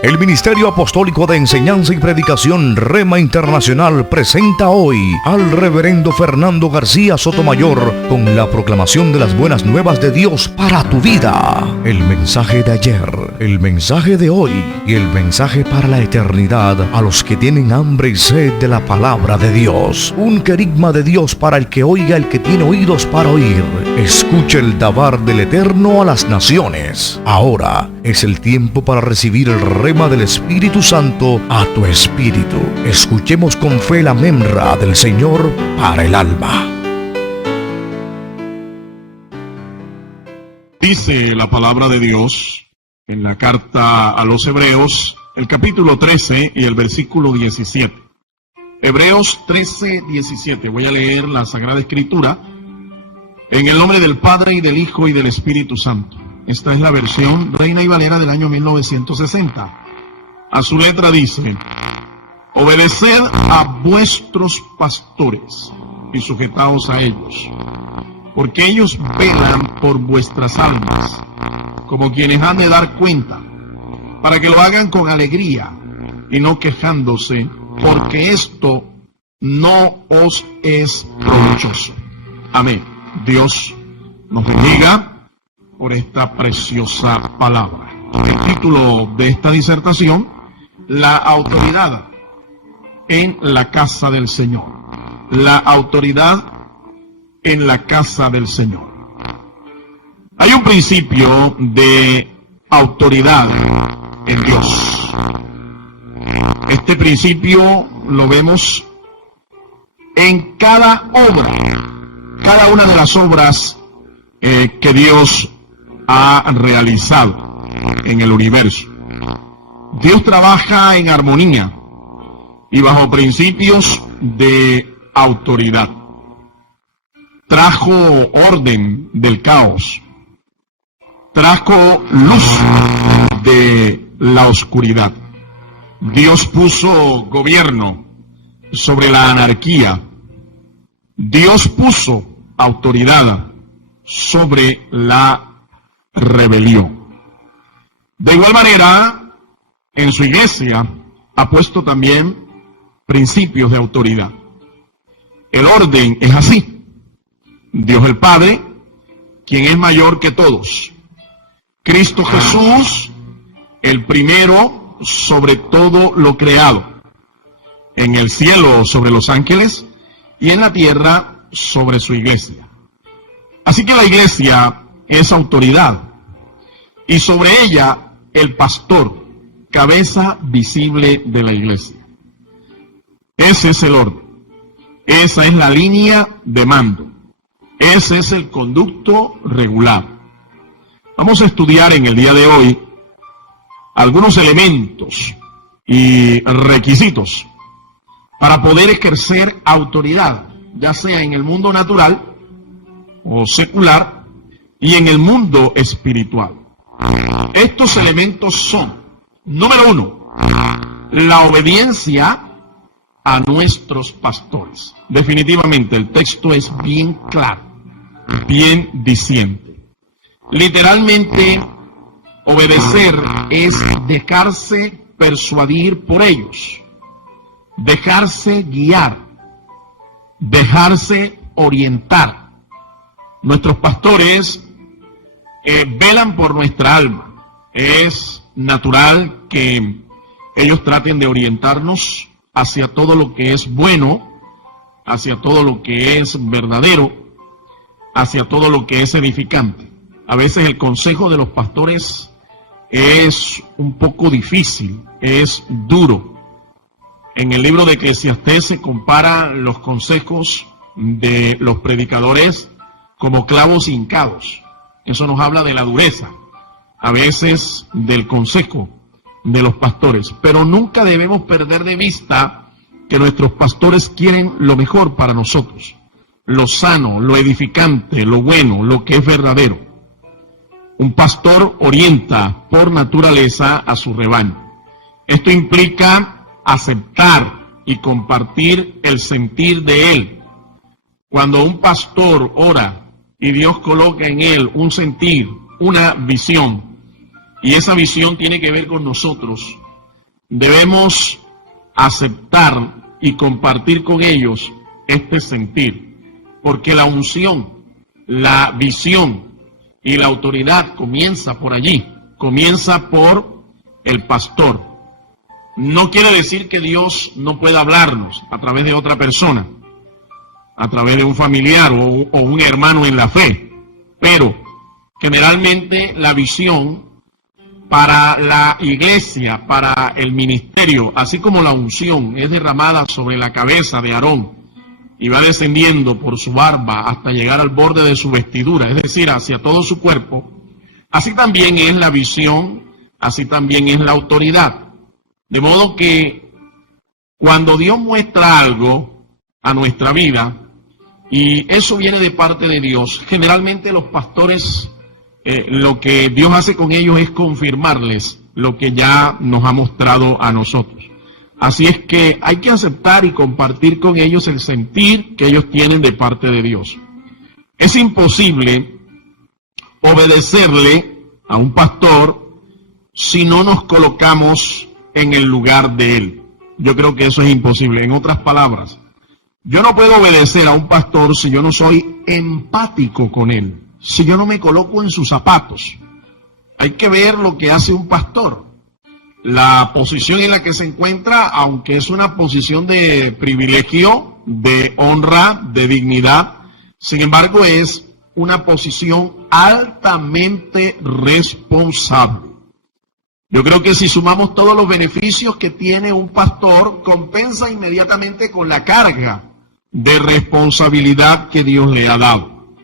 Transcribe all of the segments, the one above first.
El Ministerio Apostólico de Enseñanza y Predicación Rema Internacional presenta hoy al Reverendo Fernando García Sotomayor con la proclamación de las buenas nuevas de Dios para tu vida. El mensaje de ayer, el mensaje de hoy y el mensaje para la eternidad a los que tienen hambre y sed de la palabra de Dios. Un querigma de Dios para el que oiga, el que tiene oídos para oír. Escuche el dabar del Eterno a las naciones. Ahora es el tiempo para recibir el rema del Espíritu Santo a tu espíritu. Escuchemos con fe la memra del Señor para el alma. Dice la palabra de Dios en la carta a los Hebreos, el capítulo 13 y el versículo 17. Hebreos 13, 17. Voy a leer la Sagrada Escritura en el nombre del Padre y del Hijo y del Espíritu Santo. Esta es la versión Reina y Valera del año 1960. A su letra dice: obedeced a vuestros pastores y sujetaos a ellos, porque ellos velan por vuestras almas, como quienes han de dar cuenta, para que lo hagan con alegría y no quejándose, porque esto no os es provechoso. Amén. Dios nos bendiga por esta preciosa palabra. El título de esta disertación: la autoridad en la casa del Señor. La autoridad en la casa del Señor. Hay un principio de autoridad en Dios. Este principio lo vemos en cada obra, cada una de las obras que Dios ha realizado en el universo. Dios trabaja en armonía y bajo principios de autoridad. Trajo orden del caos, trajo luz de la oscuridad. Dios puso gobierno sobre la anarquía. Dios puso autoridad sobre la rebelión. De igual manera, en su iglesia ha puesto también principios de autoridad. El orden es así: Dios el Padre, quien es mayor que todos; Cristo Jesús, el primero sobre todo lo creado, en el cielo sobre los ángeles y en la tierra sobre su iglesia. Así que la iglesia es autoridad, y sobre ella el pastor, cabeza visible de la iglesia. Ese es el orden, esa es la línea de mando, ese es el conducto regular. Vamos a estudiar en el día de hoy algunos elementos y requisitos para poder ejercer autoridad, ya sea en el mundo natural o secular y en el mundo espiritual. Estos elementos son: número 1, la obediencia a nuestros pastores. Definitivamente el texto es bien claro, bien diciente. Literalmente, obedecer es dejarse persuadir por ellos, dejarse guiar, dejarse orientar. Nuestros pastores velan por nuestra alma. Es natural que ellos traten de orientarnos hacia todo lo que es bueno, hacia todo lo que es verdadero, hacia todo lo que es edificante. A veces el consejo de los pastores es un poco difícil, es duro. En el libro de Eclesiastés se compara los consejos de los predicadores como clavos hincados. Eso nos habla de la dureza, a veces, del consejo de los pastores. Pero nunca debemos perder de vista que nuestros pastores quieren lo mejor para nosotros, lo sano, lo edificante, lo bueno, lo que es verdadero. Un pastor orienta por naturaleza a su rebaño. Esto implica aceptar y compartir el sentir de él. Cuando un pastor ora y Dios coloca en él un sentir, una visión, y esa visión tiene que ver con nosotros, debemos aceptar y compartir con ellos este sentir, porque la unción, la visión y la autoridad comienza por allí, comienza por el pastor. No quiere decir que Dios no pueda hablarnos a través de otra persona, a través de un familiar o un hermano en la fe, pero generalmente la visión para la iglesia, para el ministerio, así como la unción es derramada sobre la cabeza de Aarón y va descendiendo por su barba hasta llegar al borde de su vestidura, es decir, hacia todo su cuerpo, así también es la visión, así también es la autoridad. De modo que cuando Dios muestra algo a nuestra vida, y eso viene de parte de Dios, generalmente los pastores, lo que Dios hace con ellos es confirmarles lo que ya nos ha mostrado a nosotros. Así es que hay que aceptar y compartir con ellos el sentir que ellos tienen de parte de Dios. Es imposible obedecerle a un pastor si no nos colocamos en el lugar de él. Yo creo que eso es imposible. En otras palabras, yo no puedo obedecer a un pastor si yo no soy empático con él, si yo no me coloco en sus zapatos. Hay que ver lo que hace un pastor. La posición en la que se encuentra, aunque es una posición de privilegio, de honra, de dignidad, sin embargo es una posición altamente responsable. Yo creo que si sumamos todos los beneficios que tiene un pastor, compensa inmediatamente con la carga de responsabilidad que Dios le ha dado.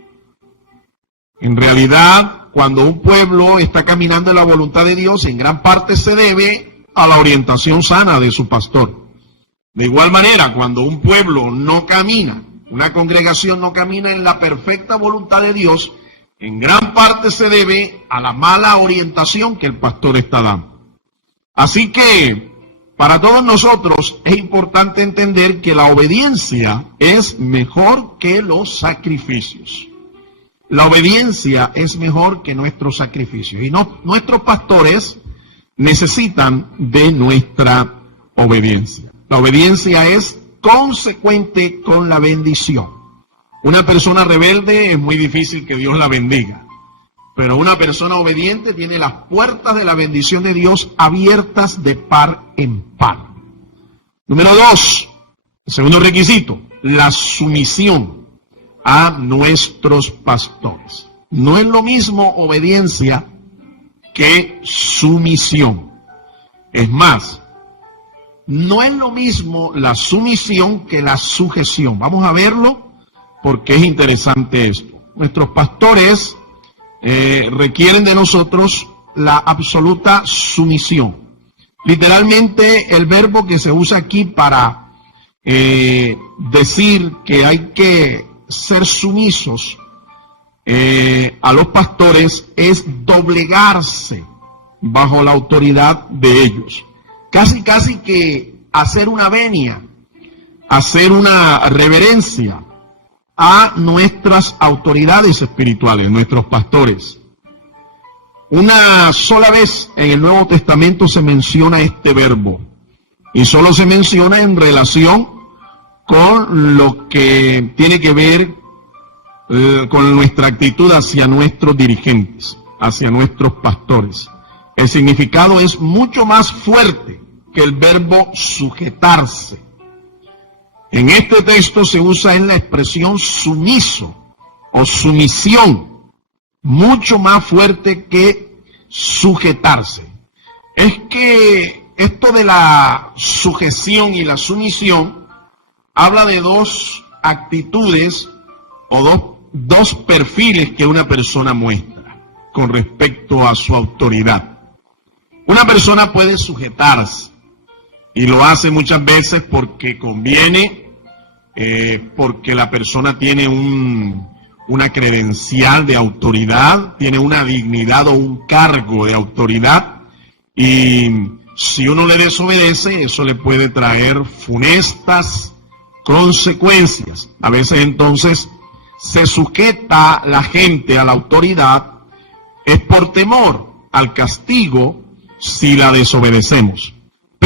En realidad, cuando un pueblo está caminando en la voluntad de Dios, en gran parte se debe a la orientación sana de su pastor. De igual manera, cuando un pueblo no camina, una congregación no camina en la perfecta voluntad de Dios, en gran parte se debe a la mala orientación que el pastor está dando. Así que, para todos nosotros es importante entender que la obediencia es mejor que los sacrificios. La obediencia es mejor que nuestros sacrificios. Y nuestros pastores necesitan de nuestra obediencia. La obediencia es consecuente con la bendición. Una persona rebelde es muy difícil que Dios la bendiga, pero una persona obediente tiene las puertas de la bendición de Dios abiertas de par en par. Número 2, el segundo requisito, la sumisión a nuestros pastores. No es lo mismo obediencia que sumisión. Es más, no es lo mismo la sumisión que la sujeción. Vamos a verlo porque es interesante esto. Nuestros pastores requieren de nosotros la absoluta sumisión. Literalmente el verbo que se usa aquí para decir que hay que ser sumisos a los pastores es doblegarse bajo la autoridad de ellos. Casi que hacer una venia, hacer una reverencia a nuestras autoridades espirituales, nuestros pastores. Una sola vez en el Nuevo Testamento se menciona este verbo, y solo se menciona en relación con lo que tiene que ver con nuestra actitud hacia nuestros dirigentes, hacia nuestros pastores. El significado es mucho más fuerte que el verbo sujetarse. En este texto se usa la expresión sumiso o sumisión, mucho más fuerte que sujetarse. Es que esto de la sujeción y la sumisión habla de dos actitudes o dos perfiles que una persona muestra con respecto a su autoridad. Una persona puede sujetarse y lo hace muchas veces porque conviene, porque la persona tiene una credencial de autoridad, tiene una dignidad o un cargo de autoridad, y si uno le desobedece, eso le puede traer funestas consecuencias. A veces entonces se sujeta la gente a la autoridad, es por temor al castigo si la desobedecemos.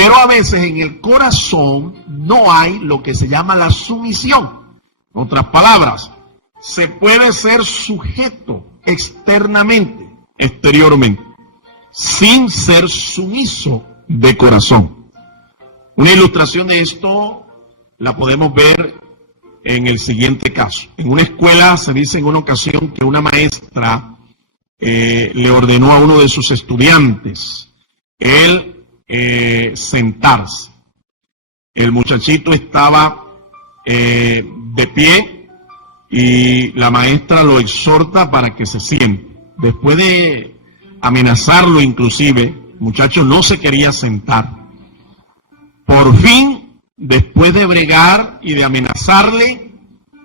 Pero a veces en el corazón no hay lo que se llama la sumisión. En otras palabras, se puede ser sujeto externamente, exteriormente, sin ser sumiso de corazón. Una ilustración de esto la podemos ver en el siguiente caso. En una escuela se dice en una ocasión que una maestra le ordenó a uno de sus estudiantes sentarse. El muchachito estaba de pie y la maestra lo exhorta para que se siente. Después de amenazarlo inclusive, el muchacho no se quería sentar. Por fin, después de bregar y de amenazarle,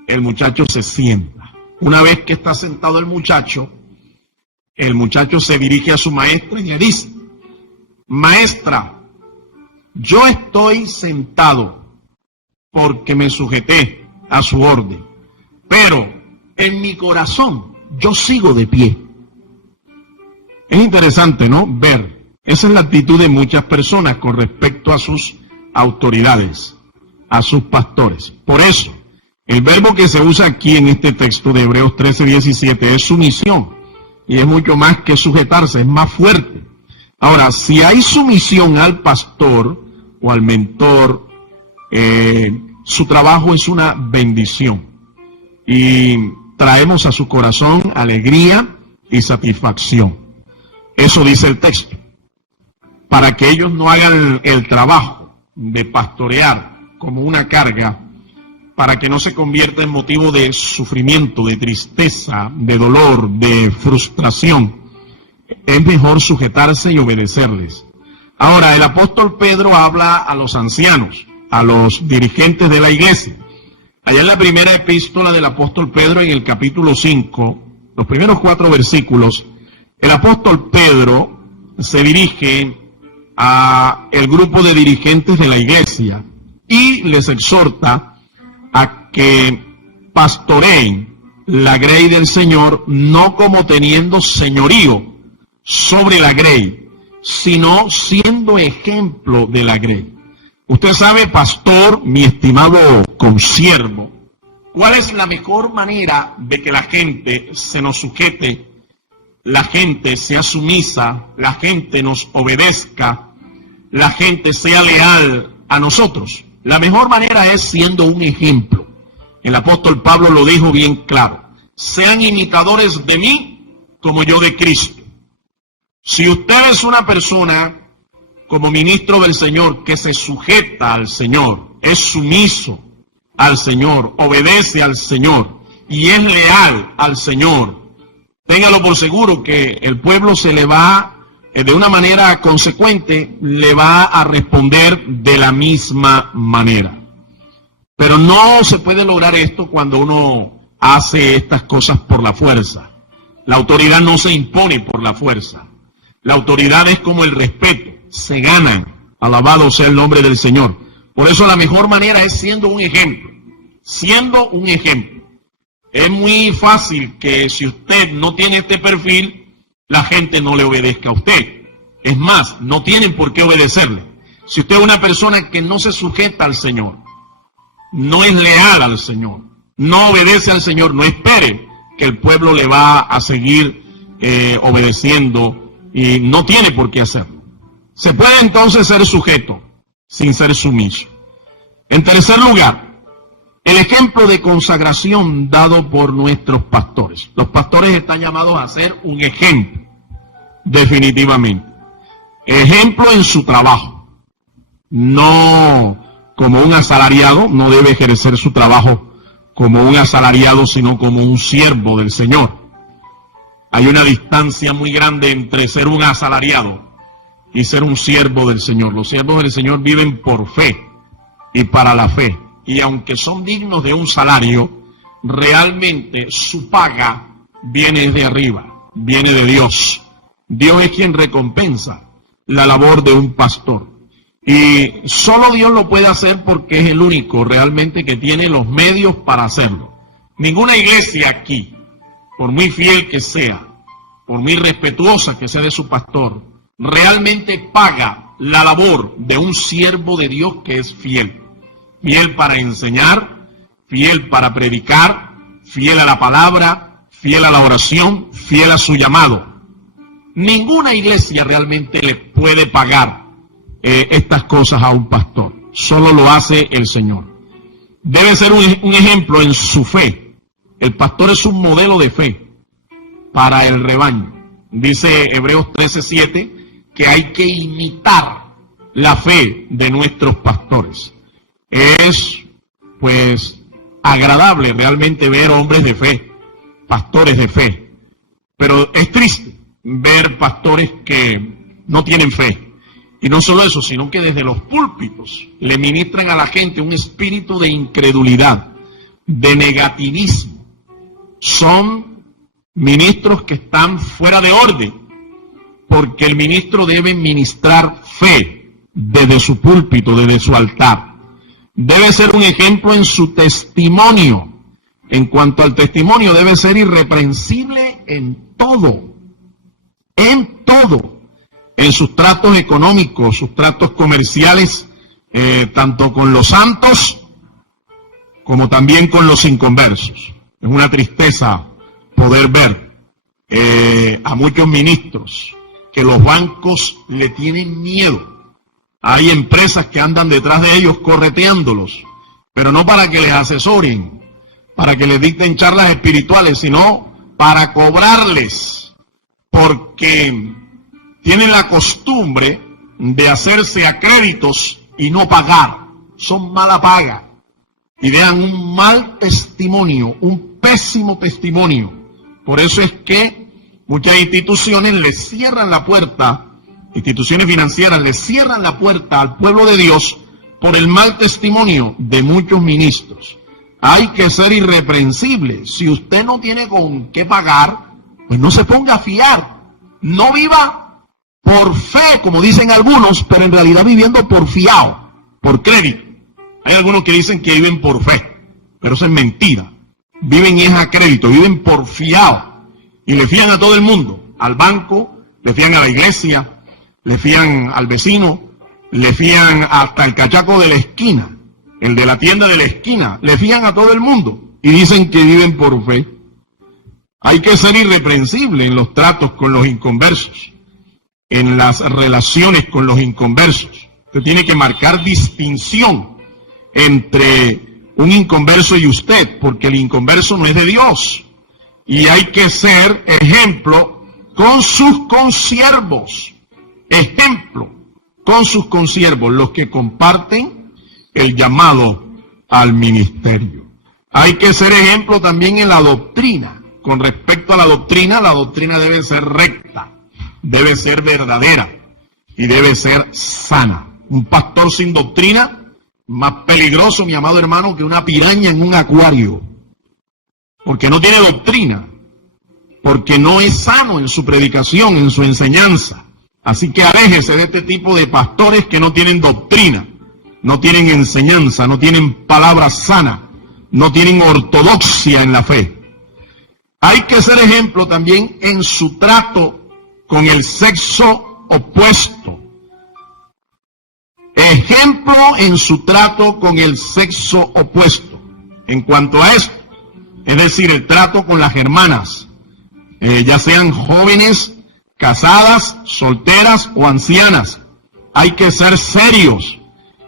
el muchacho se sienta. Una vez que está sentado el muchacho se dirige a su maestra y le dice: maestra, yo estoy sentado porque me sujeté a su orden, pero en mi corazón yo sigo de pie. Es interesante, ¿no? Ver. Esa es la actitud de muchas personas con respecto a sus autoridades, a sus pastores. Por eso, el verbo que se usa aquí en este texto de Hebreos 13:17 es sumisión, y es mucho más que sujetarse, es más fuerte. Ahora, si hay sumisión al pastor o al mentor, su trabajo es una bendición y traemos a su corazón alegría y satisfacción. Eso dice el texto. Para que ellos no hagan el trabajo de pastorear como una carga, para que no se convierta en motivo de sufrimiento, de tristeza, de dolor, de frustración, es mejor sujetarse y obedecerles. Ahora, el apóstol Pedro habla a los ancianos, a los dirigentes de la iglesia. Allá en la primera epístola del apóstol Pedro, en el capítulo 5, los primeros 4 versículos, el apóstol Pedro se dirige a el grupo de dirigentes de la iglesia y les exhorta a que pastoreen la grey del Señor, no como teniendo señorío sobre la grey, sino siendo ejemplo de la grey. Usted sabe, pastor, mi estimado consiervo, ¿cuál es la mejor manera de que la gente se nos sujete, la gente sea sumisa, la gente nos obedezca, la gente sea leal a nosotros? La mejor manera es siendo un ejemplo. El apóstol Pablo lo dijo bien claro: sean imitadores de mí como yo de Cristo. Si usted es una persona como ministro del Señor que se sujeta al Señor, es sumiso al Señor, obedece al Señor y es leal al Señor, téngalo por seguro que el pueblo se le va, de una manera consecuente, le va a responder de la misma manera. Pero no se puede lograr esto cuando uno hace estas cosas por la fuerza. La autoridad no se impone por la fuerza. La autoridad es como el respeto, se gana. Alabado sea el nombre del Señor. Por eso la mejor manera es siendo un ejemplo. Siendo un ejemplo. Es muy fácil que si usted no tiene este perfil, la gente no le obedezca a usted. Es más, no tienen por qué obedecerle. Si usted es una persona que no se sujeta al Señor, no es leal al Señor, no obedece al Señor, no espere que el pueblo le va a seguir obedeciendo, y no tiene por qué hacerlo. Se puede entonces ser sujeto sin ser sumiso. En tercer lugar, el ejemplo de consagración dado por nuestros pastores. Los pastores están llamados a ser un ejemplo, definitivamente. Ejemplo en su trabajo. No como un asalariado, no debe ejercer su trabajo como un asalariado, sino como un siervo del Señor. Hay una distancia muy grande entre ser un asalariado y ser un siervo del Señor. Los siervos del Señor viven por fe y para la fe. Y aunque son dignos de un salario, realmente su paga viene de arriba, viene de Dios. Dios es quien recompensa la labor de un pastor. Y solo Dios lo puede hacer porque es el único realmente que tiene los medios para hacerlo. Ninguna iglesia aquí, por muy fiel que sea, por muy respetuosa que sea de su pastor, realmente paga la labor de un siervo de Dios que es fiel. Fiel para enseñar, fiel para predicar, fiel a la palabra, fiel a la oración, fiel a su llamado. Ninguna iglesia realmente le puede pagar estas cosas a un pastor. Solo lo hace el Señor. Debe ser un ejemplo en su fe. El pastor es un modelo de fe para el rebaño. Dice Hebreos 13:7 que hay que imitar la fe de nuestros pastores. Es, pues, agradable realmente ver hombres de fe, pastores de fe. Pero es triste ver pastores que no tienen fe. Y no solo eso, sino que desde los púlpitos le ministran a la gente un espíritu de incredulidad, de negativismo. Son ministros que están fuera de orden, porque el ministro debe ministrar fe desde su púlpito, desde su altar. Debe ser un ejemplo en su testimonio. En cuanto al testimonio, debe ser irreprensible en todo. En todo. En sus tratos económicos, sus tratos comerciales, tanto con los santos como también con los inconversos. Es una tristeza poder ver a muchos ministros que los bancos le tienen miedo. Hay empresas que andan detrás de ellos correteándolos, pero no para que les asesoren, para que les dicten charlas espirituales, sino para cobrarles, porque tienen la costumbre de hacerse a créditos y no pagar. Son mala paga y dejan un mal testimonio, un pésimo testimonio. Por eso es que muchas instituciones les cierran la puerta, instituciones financieras les cierran la puerta al pueblo de Dios por el mal testimonio de muchos ministros. Hay que ser irreprensible. Si usted no tiene con qué pagar, pues no se ponga a fiar. No viva por fe, como dicen algunos, pero en realidad viviendo por fiado, por crédito. Hay algunos que dicen que viven por fe, pero eso es mentira. Viven es a crédito, viven por fiado. Y le fían a todo el mundo, al banco, le fían a la iglesia, le fían al vecino, le fían hasta el cachaco de la esquina, el de la tienda de la esquina, le fían a todo el mundo y dicen que viven por fe. Hay que ser irreprensible en los tratos con los inconversos, en las relaciones con los inconversos. Usted tiene que marcar distinción entre un inconverso y usted, porque el inconverso no es de Dios. Y hay que ser ejemplo con sus consiervos. Ejemplo con sus consiervos, los que comparten el llamado al ministerio. Hay que ser ejemplo también en la doctrina. Con respecto a la doctrina debe ser recta, debe ser verdadera y debe ser sana. Un pastor sin doctrina, más peligroso, mi amado hermano, que una piraña en un acuario. Porque no tiene doctrina, porque no es sano en su predicación, en su enseñanza. Así que aléjese de este tipo de pastores que no tienen doctrina, no tienen enseñanza, no tienen palabra sana, no tienen ortodoxia en la fe. Hay que ser ejemplo también en su trato con el sexo opuesto. Ejemplo en su trato con el sexo opuesto. En cuanto a esto, es decir, el trato con las hermanas, ya sean jóvenes, casadas, solteras o ancianas. Hay que ser serios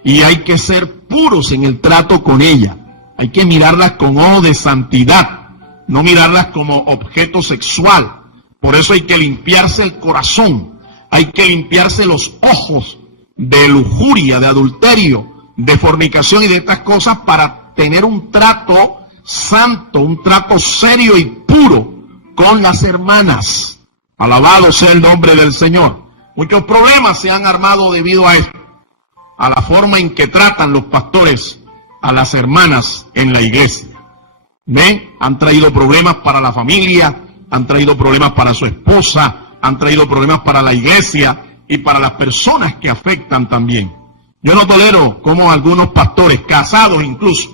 y hay que ser puros en el trato con ellas. Hay que mirarlas con ojos de santidad, no mirarlas como objeto sexual. Por eso hay que limpiarse el corazón, hay que limpiarse los ojos de lujuria, de adulterio, de fornicación y de estas cosas para tener un trato santo, un trato serio y puro con las hermanas. Alabado sea el nombre del Señor. Muchos problemas se han armado debido a esto, a la forma en que tratan los pastores a las hermanas en la iglesia. ¿Ven? Han traído problemas para la familia, han traído problemas para su esposa, han traído problemas para la iglesia y para las personas que afectan también. Yo no tolero cómo algunos pastores, casados incluso,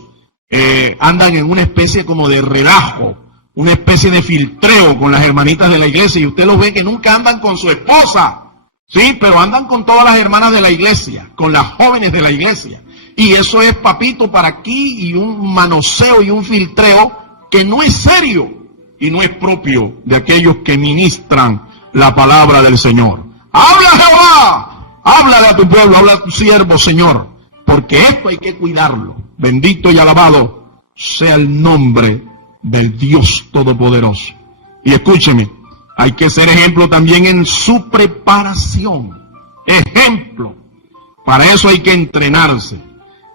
andan en una especie como de relajo, una especie de filtreo con las hermanitas de la iglesia, y usted los ve que nunca andan con su esposa, Sí, pero andan con todas las hermanas de la iglesia, con las jóvenes de la iglesia. Y eso es papito para aquí y un manoseo y un filtreo que no es serio y no es propio de aquellos que ministran la palabra del Señor. ¡Habla, Jehová! Háblale a tu pueblo, habla a tu siervo, Señor, porque esto hay que cuidarlo. Bendito y alabado sea el nombre del Dios Todopoderoso. Y escúcheme, hay que ser ejemplo también en su preparación. Ejemplo. Para eso hay que entrenarse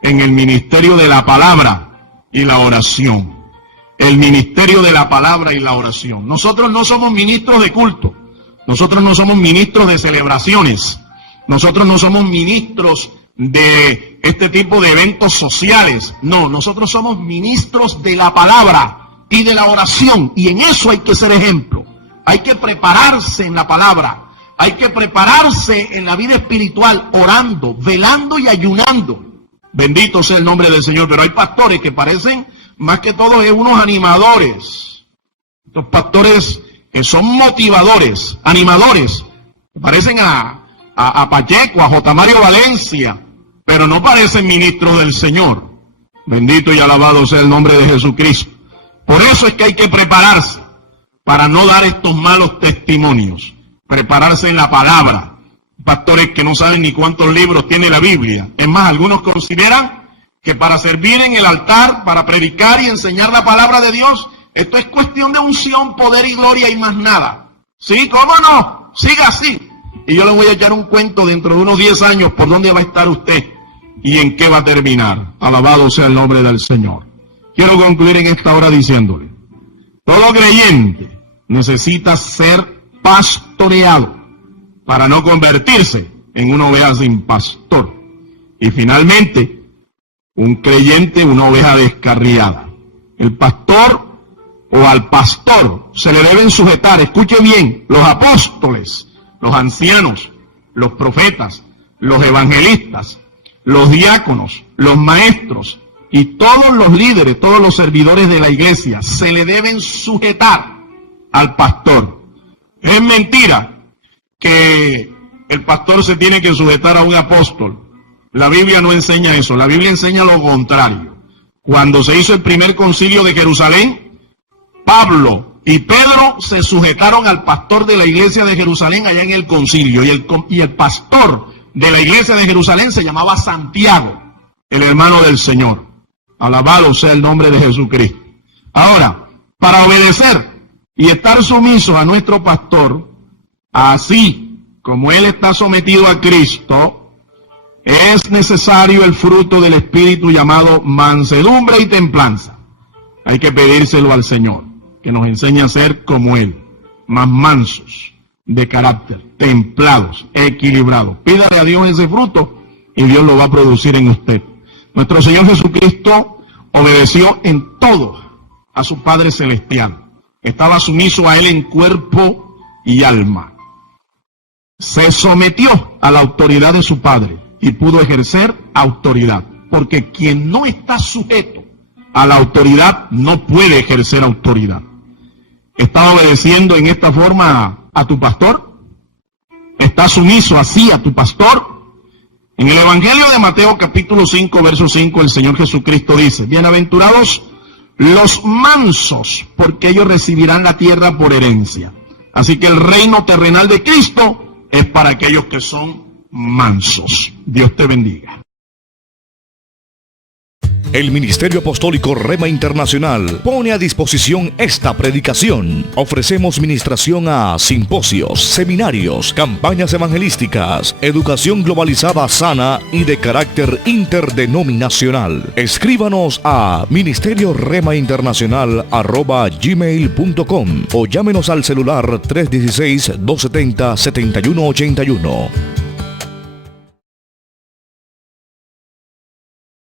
en el ministerio de la palabra y la oración. El ministerio de la palabra y la oración. Nosotros no somos ministros de culto. Nosotros no somos ministros de celebraciones. Nosotros no somos ministros de este tipo de eventos sociales. No, nosotros somos ministros de la palabra y de la oración. Y en eso hay que ser ejemplo. Hay que prepararse en la palabra. Hay que prepararse en la vida espiritual, orando, velando y ayunando. Bendito sea el nombre del Señor. Pero hay pastores que parecen, más que todo, unos animadores. Estos pastores que son motivadores, animadores. Parecen a Pacheco, a J. Mario Valencia, pero no parecen ministros del Señor. Bendito y alabado sea el nombre de Jesucristo. Por eso es que hay que prepararse para no dar estos malos testimonios. Prepararse en la palabra. Pastores que no saben ni cuántos libros tiene la Biblia. Es más, algunos consideran que para servir en el altar, para predicar y enseñar la palabra de Dios, esto es cuestión de unción, poder y gloria y más nada. ¿Sí? ¿Cómo no? Siga así. Y yo le voy a echar un cuento dentro de unos 10 años por dónde va a estar usted y en qué va a terminar. Alabado sea el nombre del Señor. Quiero concluir en esta hora diciéndole, todo creyente necesita ser pastoreado para no convertirse en una oveja sin pastor. Y finalmente, un creyente, una oveja descarriada. El pastor o al pastor se le deben sujetar, escuche bien, los apóstoles, los ancianos, los profetas, los evangelistas, los diáconos, los maestros y todos los líderes, todos los servidores de la iglesia se le deben sujetar al pastor. Es mentira que el pastor se tiene que sujetar a un apóstol. La Biblia no enseña eso, la Biblia enseña lo contrario. Cuando se hizo el primer concilio de Jerusalén, Pablo y Pedro se sujetaron al pastor de la iglesia de Jerusalén allá en el concilio. Y el pastor de la iglesia de Jerusalén se llamaba Santiago, el hermano del Señor. Alabado sea el nombre de Jesucristo. Ahora, para obedecer y estar sumiso a nuestro pastor, así como él está sometido a Cristo, es necesario el fruto del Espíritu llamado mansedumbre y templanza. Hay que pedírselo al Señor, que nos enseñe a ser como Él, más mansos de carácter, templados, equilibrados. Pídale a Dios ese fruto y Dios lo va a producir en usted. Nuestro Señor Jesucristo obedeció en todo a su Padre Celestial. Estaba sumiso a Él en cuerpo y alma. Se sometió a la autoridad de su Padre y pudo ejercer autoridad. Porque quien no está sujeto a la autoridad no puede ejercer autoridad. ¿Estás obedeciendo en esta forma a tu pastor? ¿Estás sumiso así a tu pastor? En el Evangelio de Mateo capítulo 5, verso 5, el Señor Jesucristo dice, bienaventurados los mansos, porque ellos recibirán la tierra por herencia. Así que el reino terrenal de Cristo es para aquellos que son mansos. Dios te bendiga. El Ministerio Apostólico Rema Internacional pone a disposición esta predicación. Ofrecemos ministración a simposios, seminarios, campañas evangelísticas, educación globalizada sana y de carácter interdenominacional. Escríbanos a ministerioremainternacional@gmail.com o llámenos al celular 316-270-7181.